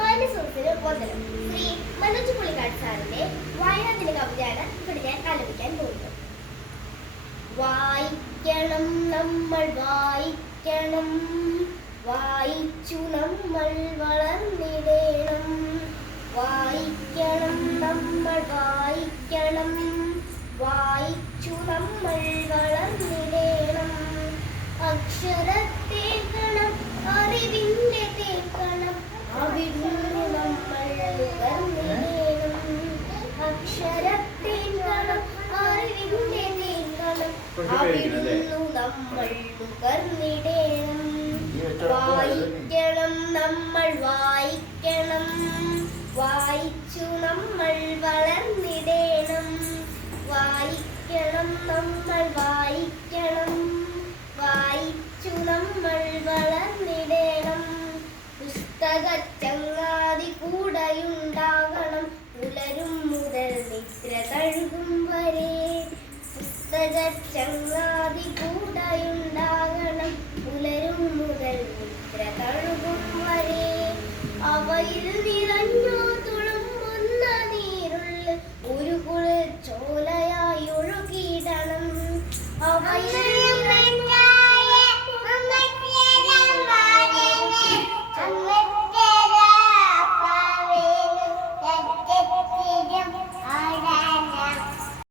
മനസ്സുറത്തിന് വന്ദനം. ശ്രീ മനോജ് പുള്ളിക്കാട് സാറിന്റെ വായനാദിന കവിതയാണ് ഇവിടെ ഞാൻ ആലപിക്കാൻ പോകുന്നത്. വായിക്കണം നമ്മൾ വായിക്കണം, വായിച്ചു നമ്മൾ വളർന്നിടേണം. വായിക്കണം നമ്മൾ വായിക്കണം, വായിച്ചു നമ്മൾ വളർന്നിടേണം. അക്ഷരത്തെ കണം അറിവിന്റെ തേക്കണം, അവിടുന്ന് നമ്മൾ നുകർന്നിടേണം. അക്ഷരത്തെ കണം അറിവിന്റെ തേക്കണം, അവിടുന്ന് നമ്മൾ നുകർന്നിടേണം. വായിക്കണം നമ്മൾ വായിക്കണം, വായിച്ചു നമ്മൾ വളർന്നിടേണം. വായിക്കണം നമ്മൾ വായിക്കണം, വായിച്ചു നമ്മൾ വളർന്നിടേണം. പുസ്തക ചങ്ങാതി കൂടെയുണ്ടാകണം, പുലരും മുതൽ നിദ്ര തഴുകും വരെ. പുസ്തക ചങ്ങാതി കൂടെയുണ്ടാകണം, പുലരും മുതൽ നിദ്ര തഴുകും വരെ. അവയിൽ നിറഞ്ഞോ